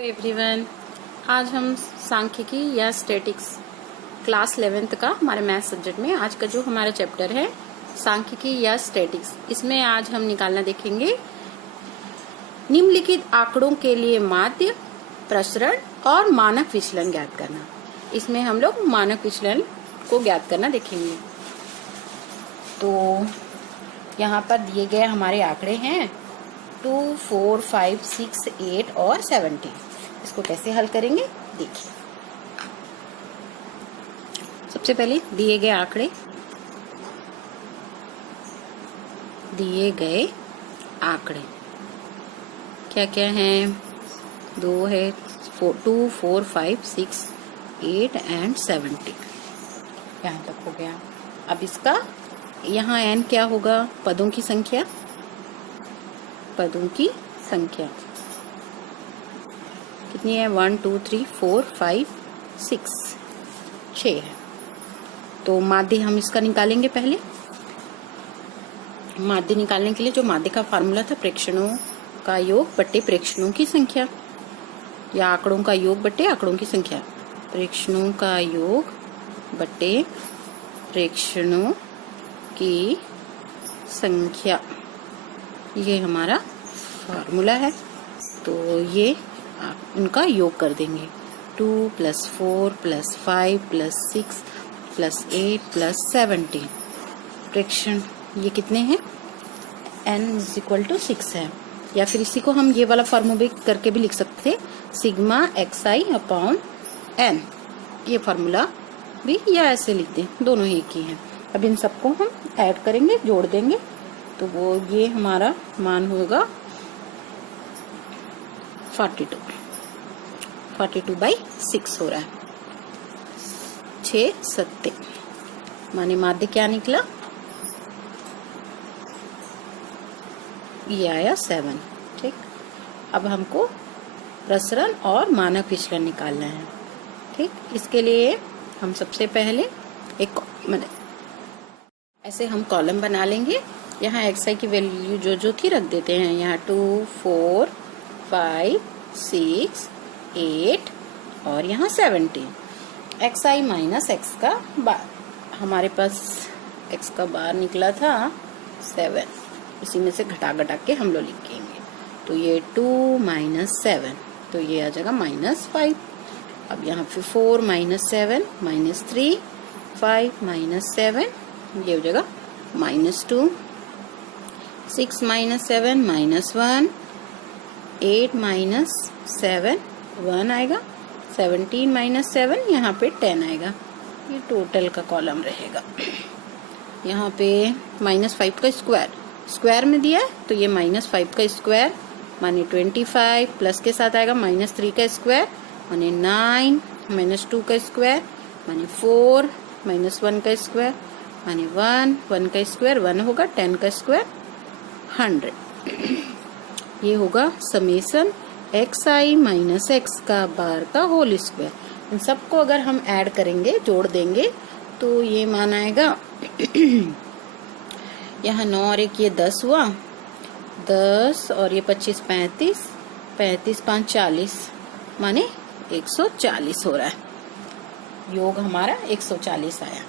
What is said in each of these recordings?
Everyone, आज हम सांख्यिकी या स्टैटिक्स क्लास 11th का हमारे मैथ सब्जेक्ट में आज का जो हमारा चैप्टर है सांख्यिकी या स्टैटिक्स, इसमें आज हम निकालना देखेंगे निम्नलिखित आंकड़ों के लिए माध्य, प्रसरण और मानक विचलन ज्ञात करना। इसमें हम लोग मानक विचलन को ज्ञात करना देखेंगे। तो यहाँ पर दिए गए हमारे आंकड़े हैं 2, 4, 5, 6, 8 और 17। इसको कैसे हल करेंगे देखिए। सबसे पहले दिए गए आंकड़े क्या क्या हैं? 2 है, 2, 4, 5, 6, 8 एंड 17। यहाँ तक हो गया। अब इसका यहाँ n क्या होगा? पदों की संख्या कितनी है? 1, 2, 3, 4, 5, 6, 6 है। तो माध्य हम इसका निकालेंगे। पहले माध्य निकालने के लिए जो माध्य का फार्मूला था, प्रेक्षणों का योग बट्टे प्रेक्षणों की संख्या, या आंकड़ों का योग बट्टे आंकड़ों की संख्या। प्रेक्षणों का योग बट्टे प्रेक्षणों की संख्या, ये हमारा फार्मूला है। तो ये उनका योग कर देंगे। 2 + 4 + 5 + 6 + 8 + 17। प्रेक्षण ये कितने हैं? n = 6 है। या फिर इसी को हम ये वाला फार्मूला करके भी लिख सकते थे, सिग्मा xi/n। ये फार्मूला भी या ऐसे लिख दें, दोनों ही एक ही है। अब इन सबको हम ऐड करेंगे, जोड़ देंगे, तो वो ये हमारा मान होगा 42/6 हो रहा है। 6 7 माने माध्य क्या निकला? ये आया 7। ठीक। अब हमको प्रसरण और मानक विचलन निकालना है। ठीक। इसके लिए हम सबसे पहले ऐसे हम कॉलम बना लेंगे। यहाँ xi की वैल्यू जो थी रख देते हैं। यहाँ 2, 4, 5, 6, 8 और यहाँ 17। xi - x का बार, हमारे पास x का बार निकला था 7। इसी में से घटा के हम लोग लिखेंगे। तो ये 2 - 7, तो ये आ जाएगा -5। अब यहाँ फिर 4 - 7 -3, 5 - 7 ये हो जाएगा -2, 6 - 7 -1, 8 - 7 1 आएगा, 17 - 7 यहाँ पे 10 आएगा। ये टोटल का कॉलम रहेगा। यहाँ पे -5 का स्क्वायर में दिया है, तो ये -5 का स्क्वायर माने 25, प्लस के साथ आएगा -3 का स्क्वायर माने 9, -2 का स्क्वायर माने 4, -1 का स्क्वायर माने 1, 1 का स्क्वायर 1 होगा, 10 का स्क्वायर 100। ये होगा समेसन xi - x का बार का होल स्क्वायर। इन सबको अगर हम ऐड करेंगे, जोड़ देंगे, तो ये मान आएगा यहाँ 9 और 1 ये 10 हुआ, 10 और ये 25 35, 35 5 40 माने 140 हो रहा है। योग हमारा 140 आया।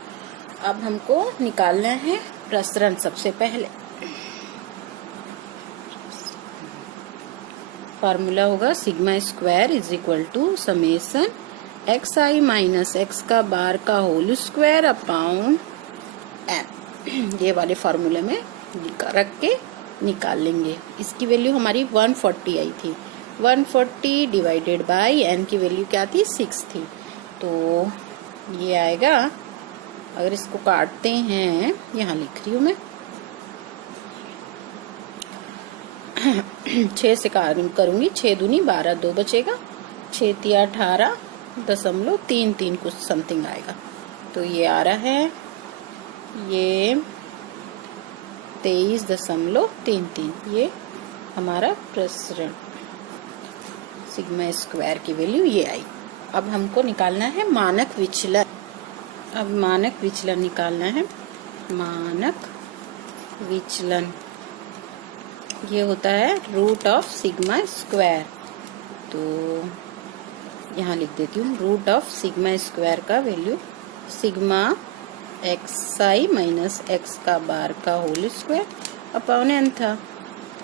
अब हमको निकालना है प्रसरण। सबसे पहले फार्मूला होगा sigma square = summation xi - x का बार का होल स्क्वायर अपॉन n। ये वाले फार्मूले में रख के निकाल लेंगे। इसकी वैल्यू हमारी 140 आई थी। 140 डिवाइडेड बाई n की वैल्यू क्या थी? 6 थी। तो ये आएगा, अगर इसको काटते हैं, यहाँ लिख रही हूँ मैं 6 से करूंगी, 6 दूनी 12, 2 बचेगा, 6 तिया 18.33 कुछ समथिंग आएगा। तो ये आ रहा है, ये 23.33। ये हमारा प्रसरण सिग्मा स्क्वायर की वैल्यू ये आई। अब हमको निकालना है मानक विचलन। अब मानक विचलन निकालना है। मानक विचलन ये होता है √ऑफ सिग्मा स्क्वायर। तो यहाँ लिख देती हूँ रूट ऑफ सिग्मा स्क्वायर का value sigma xi minus x का बार का होल स्क्वायर अपॉन n था,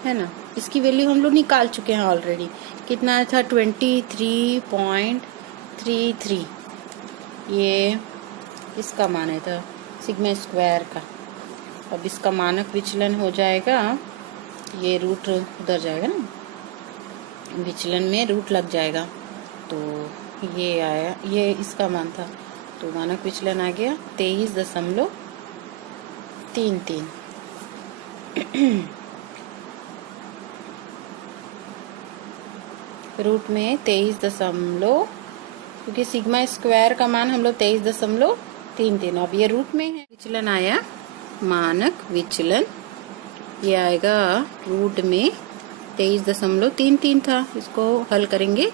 है ना। इसकी वैल्यू हम लोग निकाल चुके हैं ऑलरेडी। कितना था? 23.33। ये इसका मान है था सिग्मा स्क्वायर का। अब इसका मानक विचलन हो जाएगा, ये रूट उधर जाएगा ना, विचलन में रूट लग जाएगा, तो ये आया, ये इसका मान था, तो मानक विचलन आ गया 23.33। रूट में 23 क्योंकि सिग्मा स्क्वायर का मान हम लोग 23.33, अब ये रूट में है। विचलन आया, मानक विचलन ये आएगा रूट में 23.33 था। इसको हल करेंगे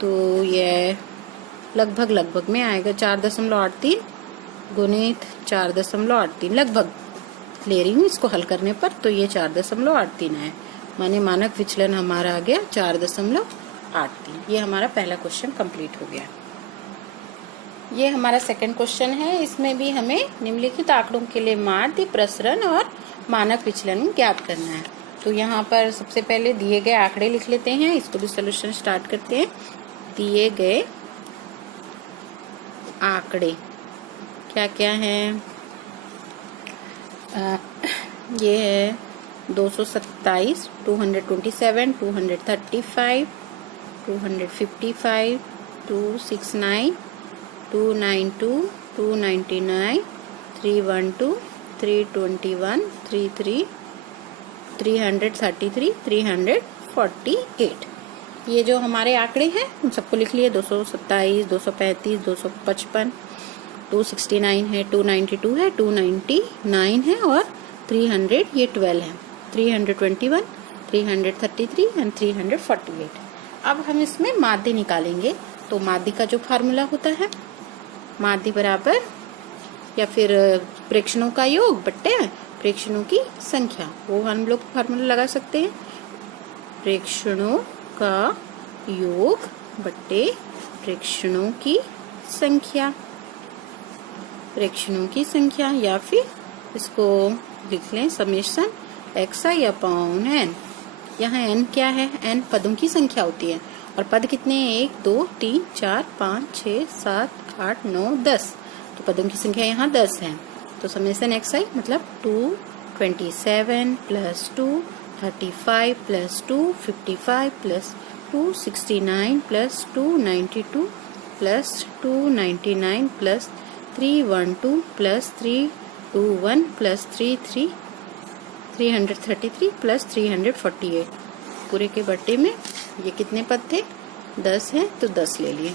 तो ये लगभग में आएगा 4.83 गुणित 4.83, लगभग ले रही हूँ इसको हल करने पर, तो ये 4.83 है, माने मानक विचलन हमारा आ गया 4.83। ये हमारा पहला क्वेश्चन कंप्लीट हो गया। ये हमारा सेकंड क्वेश्चन है। इसमें भी हमें निम्नलिखित आंकड़ों के लिए माध्य, प्रसरण और मानक विचलन ज्ञात करना है। तो यहाँ पर सबसे पहले दिए गए आंकड़े लिख लेते हैं, इसको भी सोल्यूशन स्टार्ट करते हैं। दिए गए आंकड़े क्या क्या हैं? ये है 227, 227, 235, 255, 269, 292, 299, 312, 321, 33, 333, 348। ये जो हमारे आंकड़े हैं उन सबको लिख लिए। 227, 235, 255, 269 है, 292 है, 299 है और 300, ये 12 है, 321, 333 एंड 348। अब हम इसमें माध्य निकालेंगे। तो माध्य का जो फार्मूला होता है, माध्य बराबर या फिर प्रेक्षणों का योग बट्टे प्रेक्षणों की संख्या, वो हम लोग फार्मूला लगा सकते हैं। प्रेक्षणों का योग बट्टे प्रेक्षणों की संख्या, प्रेक्षणों की संख्या, या फिर इसको लिख लें समेशन xi अपॉन n। यहाँ n क्या है? n पदों की संख्या होती है और पद कितने हैं? 1 2 3 4 5 6 7 8 9 10। तो पदों की संख्या यहाँ 10 है। तो समेशन xi मतलब 227 plus 2 35 plus 2 55 plus 269 plus 292 plus 299 plus 312 plus 321 plus 333 plus 348। पूरे के बट्टे में ये कितने पद थे? 10 है, तो 10 ले लिए।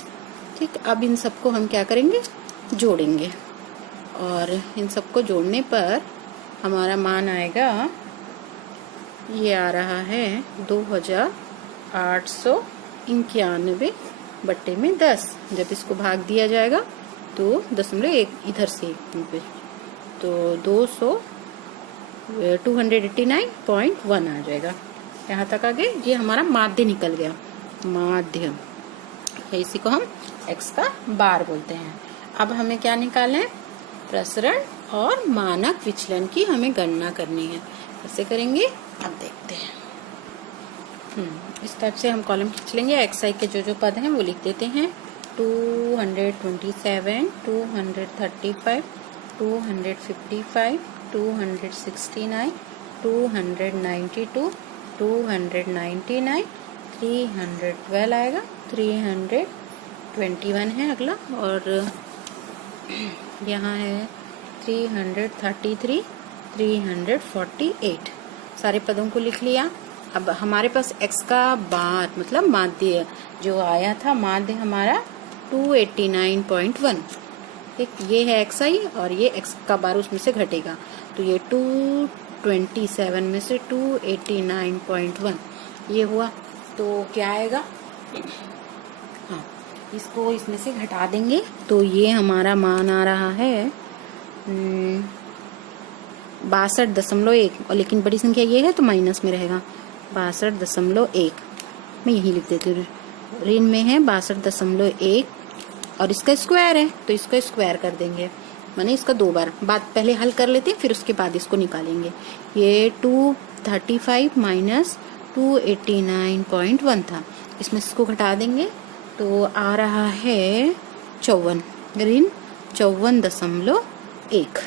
ठीक, अब इन सबको हम क्या करेंगे? जोड़ेंगे, और इन सबको जोड़ने पर हमारा मान आएगा, ये आ रहा है 2891 बट्टे में 10। जब इसको भाग दिया जाएगा तो 0.1 इधर से, तो 289.1 आ जाएगा। यहाँ तक आ गए। ये हमारा माध्य निकल गया, माध्य, इसी को हम x का बार बोलते हैं। अब हमें क्या निकालना है? प्रसरण और मानक विचलन की हमें गणना करनी है। कैसे करेंगे अब देखते हैं। इस टाइप से हम कॉलम खींच लेंगे। xi के जो पद हैं वो लिख देते हैं। 227, 235, 255, 269, 292, 299, 312 आएगा, 321 है अगला, और यहाँ है 333, 348। सारे पदों को लिख लिया। अब हमारे पास x का बार मतलब माध्य जो आया था, माध्य हमारा 289.1। ठीक, ये है xi और ये x का बार उसमें से घटेगा, तो ये 227 में से 289.1 ये हुआ, तो क्या आएगा? हाँ, इसको इसमें से घटा देंगे तो ये हमारा मान आ रहा है 62.1, और लेकिन बड़ी संख्या ये है तो माइनस में रहेगा। 62.1 मैं यही लिख देती हूँ। ऋण में है 62.1 और इसका स्क्वायर है तो इसको स्क्वायर कर देंगे, माने इसका 2 बार। बात पहले हल कर लेते हैं फिर उसके बाद इसको निकालेंगे। ये 235 माइनस 289.1 था, इसमें इसको घटा देंगे तो आ रहा है 54, ऋण 54.1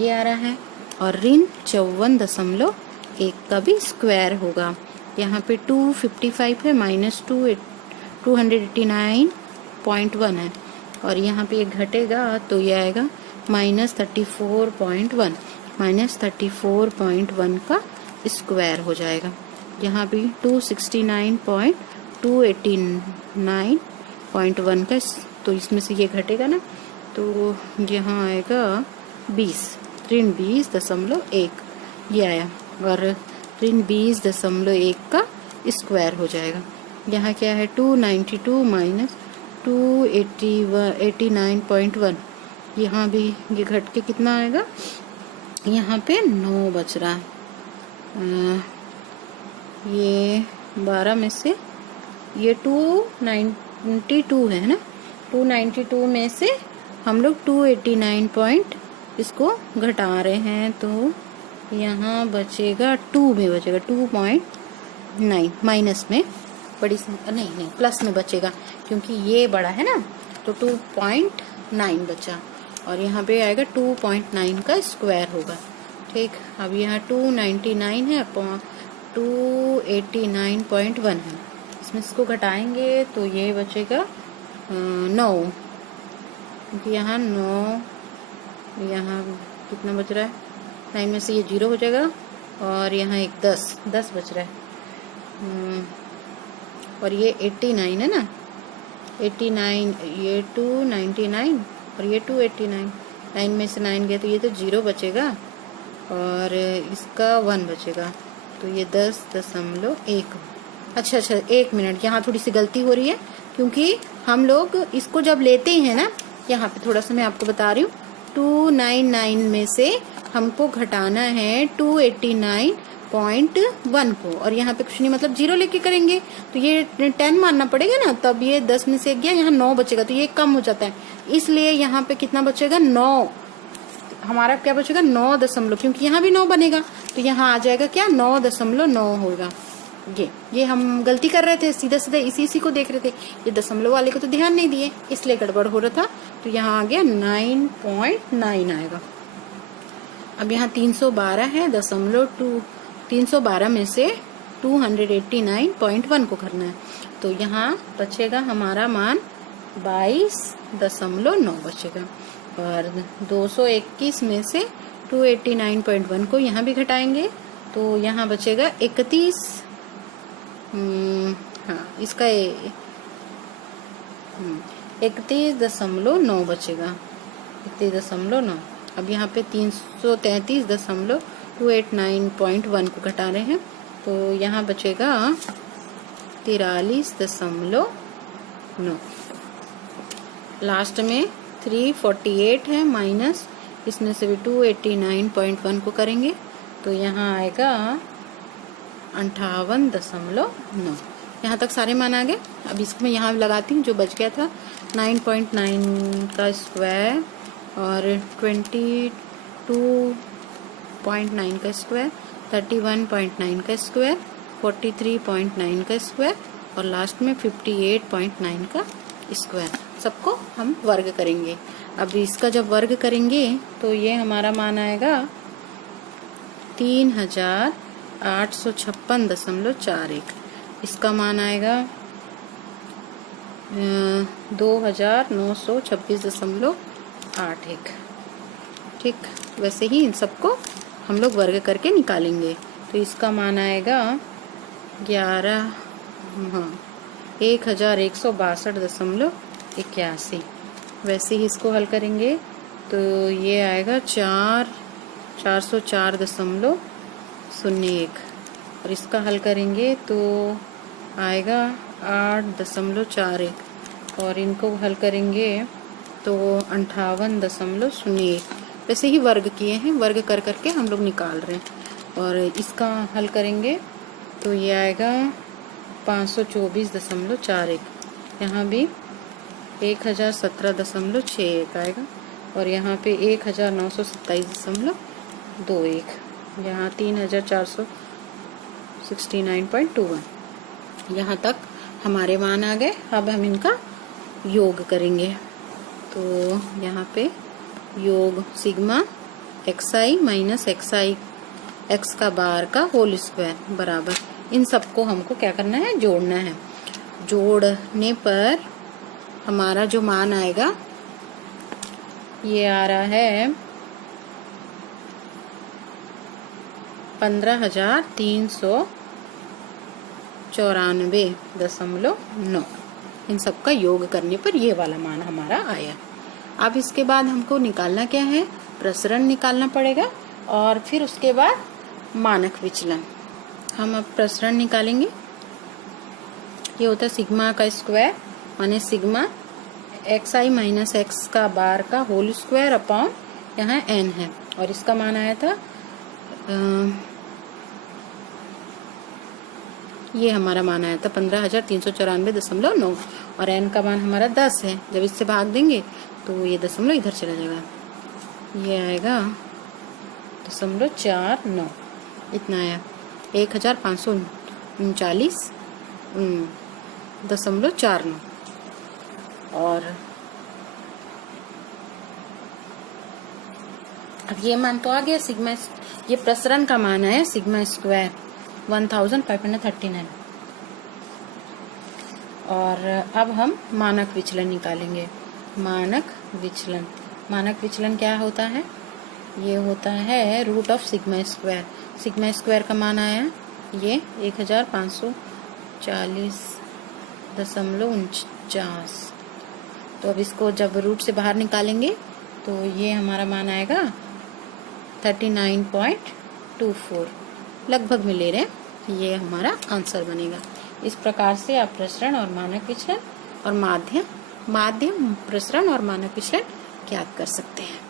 ये आ रहा है। और ऋण 54.1 का भी स्क्वायर होगा। यहाँ पे 255 है माइनस 289.1 है और यहाँ पे ये घटेगा तो ये आएगा माइनस 34.1, माइनस 34.1 का स्क्वायर हो जाएगा। यहाँ भी 269.289.1 का, तो इसमें से ये घटेगा ना तो यहाँ आएगा 20, ऋण 20.1 ये आया और ऋण 20.1 का स्क्वायर हो जाएगा। यहाँ क्या है 292 माइनस 289.1, यहाँ भी ये घट के कितना आएगा, यहाँ पे 9 बच रहा है। ये 12 में से ये 292 है ना, 292 में से हम लोग 289 इसको घटा रहे हैं तो यहाँ बचेगा 2 में बचेगा 2.9, माइनस में बड़ी नहीं प्लस में बचेगा क्योंकि ये बड़ा है ना तो 2.9 बचा और यहाँ पे आएगा 2.9 का स्क्वायर होगा। ठीक, अब यहाँ 299 है 289.1 है, इसमें इसको घटाएंगे तो ये बचेगा 9, क्योंकि यहाँ 9, यहाँ कितना बच रहा है 9 में से ये 0 हो जाएगा और यहाँ एक 10 बच रहा है और ये 89 है ना, 89 ये 299 और ये 289, 9 में से 9 गया तो ये तो 0 बचेगा और इसका 1 बचेगा तो ये 10.1। अच्छा 1 मिनट, यहाँ थोड़ी सी गलती हो रही है क्योंकि हम लोग इसको जब लेते हैं ना, यहाँ पे थोड़ा सा मैं आपको बता रही हूँ, 299 में से हमको घटाना है 289.1 को और यहाँ पे कुछ नहीं मतलब 0 लेके करेंगे तो ये 10 मानना पड़ेगा ना, तब ये 10 में से गया, यहाँ 9 बचेगा तो ये कम हो जाता है, इसलिए यहाँ पे कितना बचेगा 9, हमारा क्या बचेगा 9 क्योंकि यहाँ भी 9 बनेगा तो यहाँ आ जाएगा क्या 9.9 होगा। ये हम गलती कर रहे थे, सीधा सीधा इसी को देख रहे थे, ये दशमलव वाले को तो ध्यान नहीं दिए इसलिए गड़बड़ हो रहा था, तो यहाँ आ गया 9.9 आएगा। अब यहाँ 312 है 312 में से 289.1 को करना है तो यहाँ बचेगा हमारा मान 22.9 बचेगा और 221 में से 289.1 को यहाँ भी घटाएंगे तो यहाँ बचेगा 31, हाँ इसका 31.9 बचेगा, 31.9। अब यहाँ पे 333.289.1 को घटा रहे हैं तो यहाँ बचेगा 43.9। लास्ट में 348 है माइनस इसमें से भी 289.1 को करेंगे तो यहाँ आएगा 58.9। यहाँ तक सारे मान आ गए। अब इसको मैं यहाँ लगाती हूँ जो बच गया था 9.9 का स्क्वायर और 22.9 का स्क्वायर, 31.9 का स्क्वायर, 43.9 का स्क्वायर और लास्ट में 58.9 का स्क्वायर। सबको हम वर्ग करेंगे। अब इसका जब वर्ग करेंगे तो ये हमारा मान आएगा 3856.41। इसका मान आएगा 2926.81। ठीक, वैसे ही इन सबको हम लोग वर्ग करके निकालेंगे तो इसका मान आएगा 1162.81। वैसे ही इसको हल करेंगे तो ये आएगा 404.01 और इसका हल करेंगे तो आएगा 8.41 और इनको हल करेंगे तो 58.01। वैसे ही वर्ग किए हैं, वर्ग कर करके हम लोग निकाल रहे हैं और इसका हल करेंगे तो ये आएगा 524.41, यहाँ भी 1017.61 आएगा, और यहाँ पे 1927.21, यहाँ 3469.21। यहाँ तक हमारे मान आ गए। अब हम इनका योग करेंगे। तो यहाँ पे योग sigma xi minus xi x का बार का होल स्क्वायर बराबर, इन सबको हमको क्या करना है, जोड़ना है। जोड़ने पर हमारा जो मान आएगा ये आ रहा है 15,394.9। इन सब का योग करने पर ये वाला मान हमारा आया। अब इसके बाद हमको निकालना क्या है, प्रसरण निकालना पड़ेगा, और फिर उसके बाद मानक विचलन। हम अब प्रसरण निकालेंगे। ये होता है सिग्मा का स्क्वायर माने सिग्मा xi माइनस x का बार का होल स्क्वायर अपॉन यहाँ n है, और इसका मान आया था ये हमारा मान आया था 15,394.9, और n का मान हमारा 10 है। जब इससे भाग देंगे तो ये दशमलव इधर चला जाएगा, ये आएगा 0.49, इतना आया 1539.49। और अब ये मान तो आ गया सिग्मा, ये प्रसरण का मान है सिग्मा स्क्वायर 1539। और अब हम मानक विचलन निकालेंगे। मानक विचलन क्या होता है, ये होता है root of sigma square. Sigma square का मान आया ये 1540.49। तो अब इसको जब रूट से बाहर निकालेंगे तो ये हमारा मान आएगा 39.24, लगभग में ले रहे हैं, ये हमारा आंसर बनेगा। इस प्रकार से आप प्रसरण और मानक विचलन और माध्य प्रसरण और मानक विचलन ज्ञात कर सकते हैं।